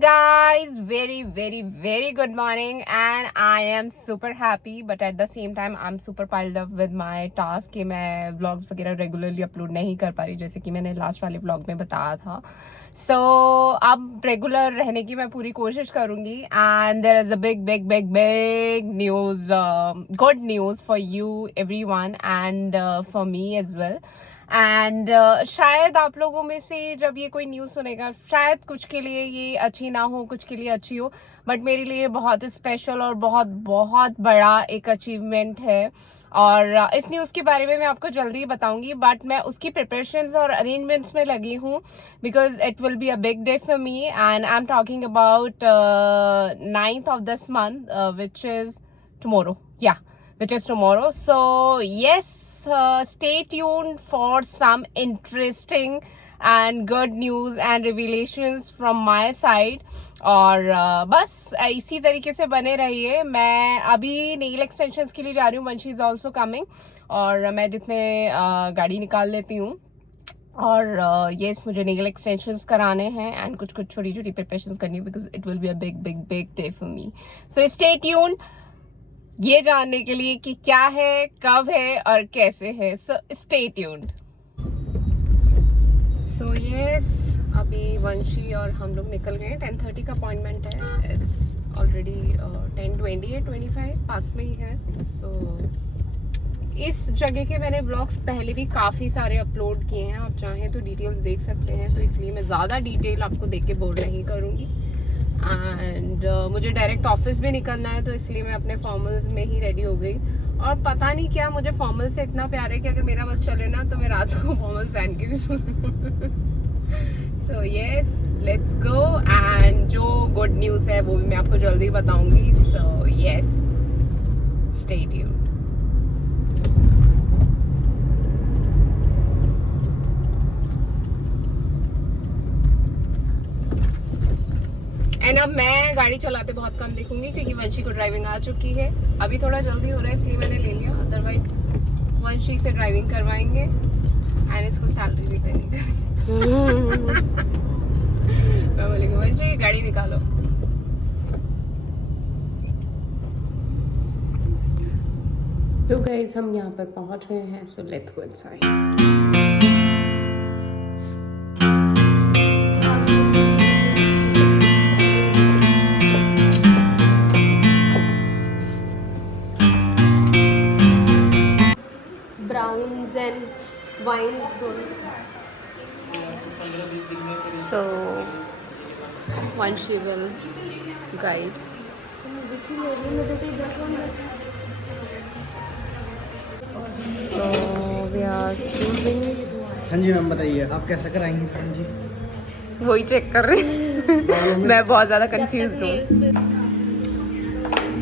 guys, very good morning and I am super happy but at the same time I'm super piled up with my task कि मैं vlogs वगैरह regularly upload नहीं कर पा रही जैसे कि मैंने last वाले vlog में बताया था. So अब regular रहने की मैं पूरी कोशिश करूँगी and there is a big news, good news for you everyone and for me as well. And शायद आप लोगों में से जब ये कोई न्यूज़ सुनेगा शायद कुछ के लिए ये अच्छी ना हो, कुछ के लिए अच्छी हो, बट मेरे लिए बहुत स्पेशल और बहुत बड़ा एक अचीवमेंट है. और इस न्यूज़ के बारे में मैं आपको जल्दी ही बताऊंगी, बट मैं उसकी प्रिपरेशंस और अरेंजमेंट्स में लगी हूँ because it will be a big day for me and I am talking about 9th of this month which is tomorrow. Yeah, which is tomorrow. So yes, stay tuned for some interesting and good news and revelations from my side. और बस इसी तरीके से बने रहिए. मैं अभी nail extensions के लिए जा रही हूँ. वंशी इज ऑल्सो कमिंग और मैं जितने गाड़ी निकाल लेती हूँ और यस मुझे नेल एक्सटेंशंस कराने हैं एंड कुछ छोटी प्रिपरेशंस करनी है because it will be a big day for me. So stay tuned ये जानने के लिए कि क्या है, कब है और कैसे है. So stay tuned. So yes अभी वंशी और हम लोग निकल गए. 10:30 का अपॉइंटमेंट है. इट्स ऑलरेडी 10:28-25 पास में ही है. सो इस जगह के मैंने ब्लॉग्स पहले भी काफ़ी सारे अपलोड किए हैं. आप चाहें तो डिटेल्स देख सकते हैं. तो इसलिए मैं ज़्यादा डिटेल आपको देख के बोर नहीं करूँगी. एंड मुझे डायरेक्ट ऑफिस भी निकलना है तो इसलिए मैं अपने फॉर्मल्स में ही रेडी हो गई. और पता नहीं क्या मुझे फॉर्मल से इतना प्यार है कि अगर मेरा बस चले ना तो मैं रात को फॉर्मल पहन के भी सुनूं. So yes let's go and जो गुड न्यूज़ है वो भी मैं आपको जल्दी बताऊंगी. So yes stay tuned. And अब मैं गाड़ी चलाते बहुत कम दिखूंगी क्योंकि वंशी को ड्राइविंग आ चुकी है. अभी थोड़ा जल्दी हो रहा है इसलिए मैंने ले लिया. अदरवाइज वंशी से ड्राइविंग करवाएंगे एंड इसको सैलरी भी देनी. मैं बोलेंगे वंशी गाड़ी निकालो. तो गाइस हम यहाँ पर पहुँच गए हैं. So let's go inside. Browns and wines so Vanshi will guide. So we are choosing. हाँ जी मैम बताइए आप कैसे कराएंगी फ्रेंड जी? वही चेक कर रही हूँ. मैं बहुत ज़्यादा कंफ्यूज हूँ.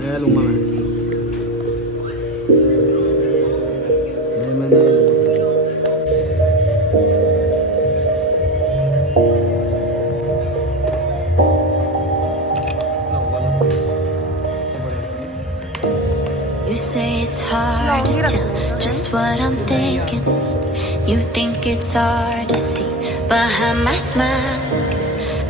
मैं लूँगा मैंने You say it's hard to tell just what I'm thinking. You think it's hard to see behind my smile.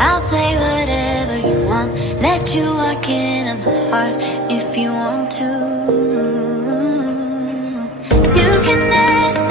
I'll say whatever you want, let you walk in my heart if you want to. You can ask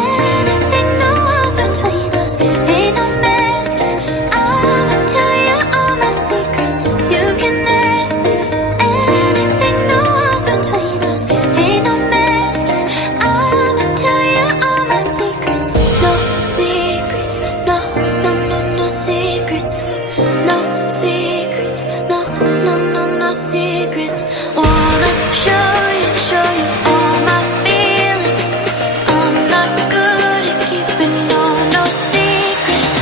anything, no walls between us, ain't no mess. I'ma tell you all my secrets. You can ask anything, no walls between us, ain't no mess. I'ma tell you all my secrets. No secrets, no secrets, no secrets, no secrets. Wanna show you all my feelings. I'm not good at keeping no secrets.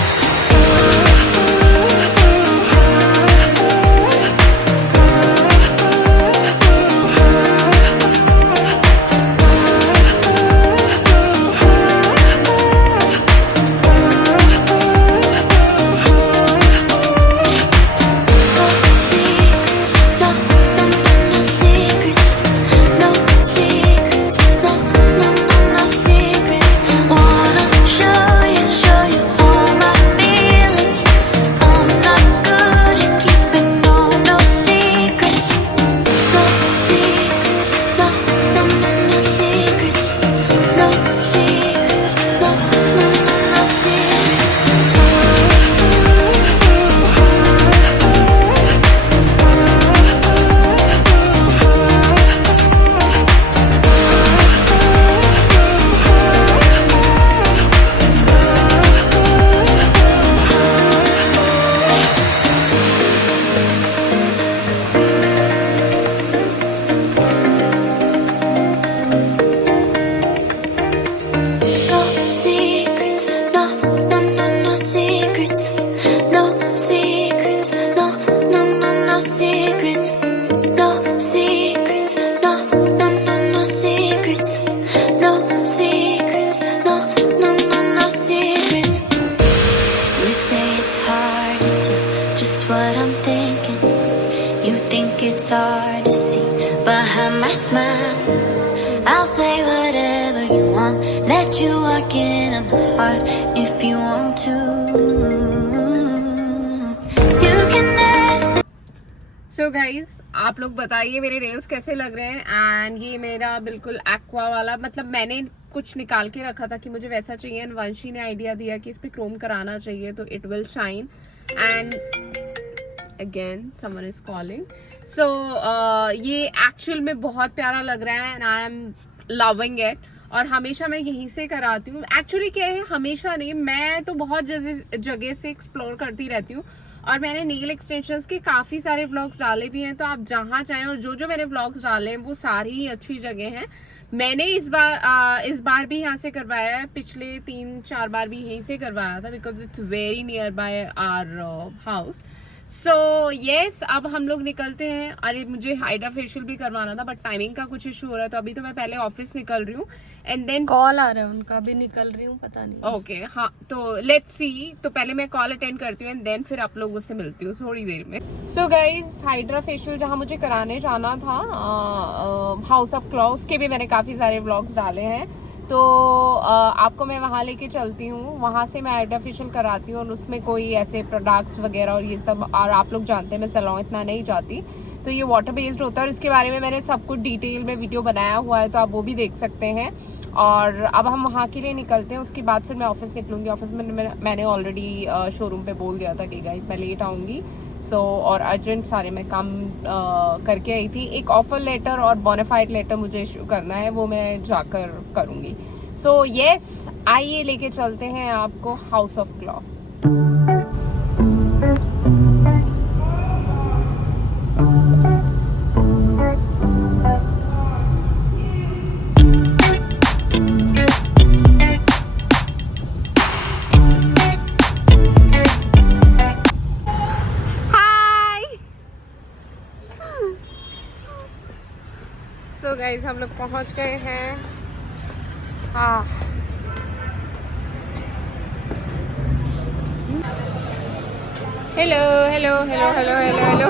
what I'm thinking. You think it's hard to see behind my smile. I'll say whatever you want, let you walk in on my heart if you want to. You can ask. So guys आप लोग बताइए मेरे nails कैसे लग रहे हैं. And ये मेरा बिल्कुल एक्वा वाला, मतलब मैंने कुछ निकाल के रखा था कि मुझे वैसा चाहिए एंड वंशी ने आइडिया दिया कि इस पे क्रोम कराना चाहिए तो it will shine. And again someone is calling. So ये एक्चुअल में बहुत प्यारा लग रहा है and I am loving it. और हमेशा मैं यहीं से कराती हूँ. एक्चुअली क्या है, हमेशा नहीं, मैं तो बहुत जगह से एक्सप्लोर करती रहती हूँ और मैंने नेल एक्सटेंशंस के काफ़ी सारे व्लॉग्स डाले भी हैं. तो आप जहाँ चाहें, और जो जो मैंने व्लॉग्स डाले हैं वो सारी ही अच्छी जगह हैं. मैंने इस बार भी यहाँ से करवाया है. पिछले 3-4 बार भी यहीं से करवाया था because it's very near by our house. So yes, अब हम लोग निकलते हैं. अरे मुझे हाइड्रा फेशियल भी करवाना था बट टाइमिंग का कुछ इशू हो रहा है तो अभी तो मैं पहले ऑफिस निकल रही हूँ एंड देन कॉल आ रहा है उनका, भी निकल रही हूँ, पता नहीं. ओके हाँ, तो लेट्स सी. तो पहले मैं कॉल अटेंड करती हूँ एंड देन फिर आप लोगों से मिलती हूँ थोड़ी देर में. सो गाइज, हाइड्रा फेशियल जहाँ मुझे कराने जाना था हाउस ऑफ क्लॉ, उसके भी मैंने काफ़ी सारे व्लॉग्स डाले हैं. तो आपको मैं वहाँ लेके चलती हूँ. वहाँ से मैं हाइड्रा फेशियल कराती हूँ और उसमें कोई ऐसे प्रोडक्ट्स वगैरह और ये सब, और आप लोग जानते हैं मैं सैलून इतना नहीं जाती, तो ये वाटर बेस्ड होता है और इसके बारे में मैंने सब कुछ डिटेल में वीडियो बनाया हुआ है तो आप वो भी देख सकते हैं. और अब हम वहाँ के लिए निकलते हैं. उसके बाद फिर मैं ऑफिस निकलूँगी. ऑफिस में मैंने ऑलरेडी शोरूम पे बोल दिया था कि गाइस मैं लेट आऊँगी. सो और अर्जेंट सारे मैं काम करके आई थी. एक ऑफर लेटर और बोनाफाइड लेटर मुझे इशू करना है, वो मैं जाकर करूँगी. सो येस, आइए लेके चलते हैं आपको house of claw. So guys, हम लोग पहुंच गए हैं. Hello hello hello hello hello hello.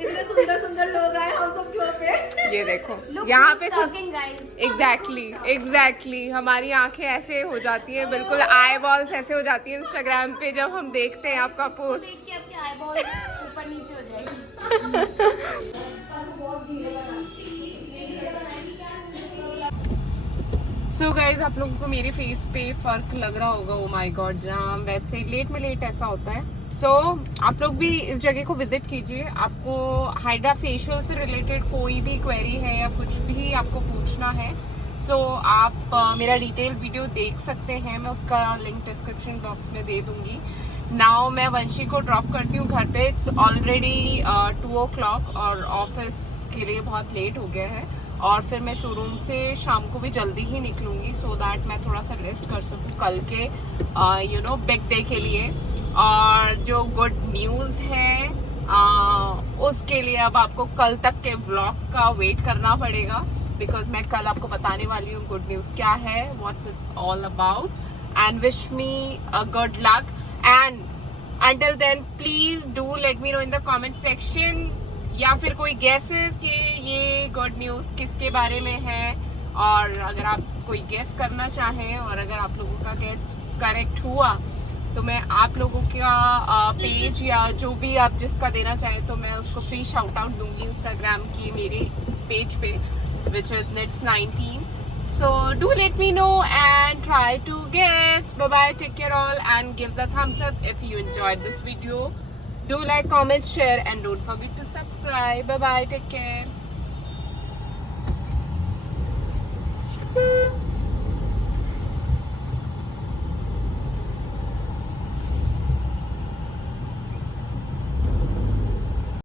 इतने सुंदर सुंदर लोग आए हाउस ऑफ क्लॉ पे. ये देखो यहाँ पे एग्जैक्टली हमारी आंखें ऐसे हो जाती हैं, बिल्कुल आई बॉल्स ऐसे हो जाती हैं इंस्टाग्राम पे जब हम देखते हैं आपका पोस्ट. देख के आपके आई बॉल ऊपर नीचे हो जाएगी. सो गाइज, आप लोगों को मेरे फेस पे फर्क लग रहा होगा. ओ माय गॉड, जाम. वैसे लेट में लेट ऐसा होता है. सो आप लोग भी इस जगह को विजिट कीजिए. आपको हाइड्रा फेशियल से रिलेटेड कोई भी क्वेरी है या कुछ भी आपको पूछना है सो आप मेरा डिटेल वीडियो देख सकते हैं. मैं उसका लिंक डिस्क्रिप्शन बॉक्स में दे दूंगी. नाउ मैं वंशी को ड्रॉप करती हूँ घर पे. इट्स ऑलरेडी 2 o'clock और ऑफिस के लिए बहुत लेट हो गया है. और फिर मैं शोरूम से शाम को भी जल्दी ही निकलूँगी सो दैट मैं थोड़ा सा रेस्ट कर सकूँ कल के बिग डे के लिए. और जो गुड न्यूज़ है उसके लिए अब आपको कल तक के व्लॉग का वेट करना पड़ेगा बिकॉज मैं कल आपको बताने वाली हूँ गुड न्यूज़ क्या है, what's it all about. And wish me good luck. And until then please do let me know in the comment section या फिर कोई गेसेस कि ये गुड न्यूज़ किसके बारे में है. और अगर आप कोई गेस करना चाहें और अगर आप लोगों का गेस करेक्ट हुआ तो मैं आप लोगों का पेज या जो भी आप जिसका देना चाहें तो मैं उसको फ्री शाउट आउट दूंगी इंस्टाग्राम की मेरी पेज पे which is Nits19. So do let me know and try to guess. Bye bye, take care all and give the thumbs up if you enjoyed this video. Do like, comment, share and don't forget to subscribe. Bye bye, take care.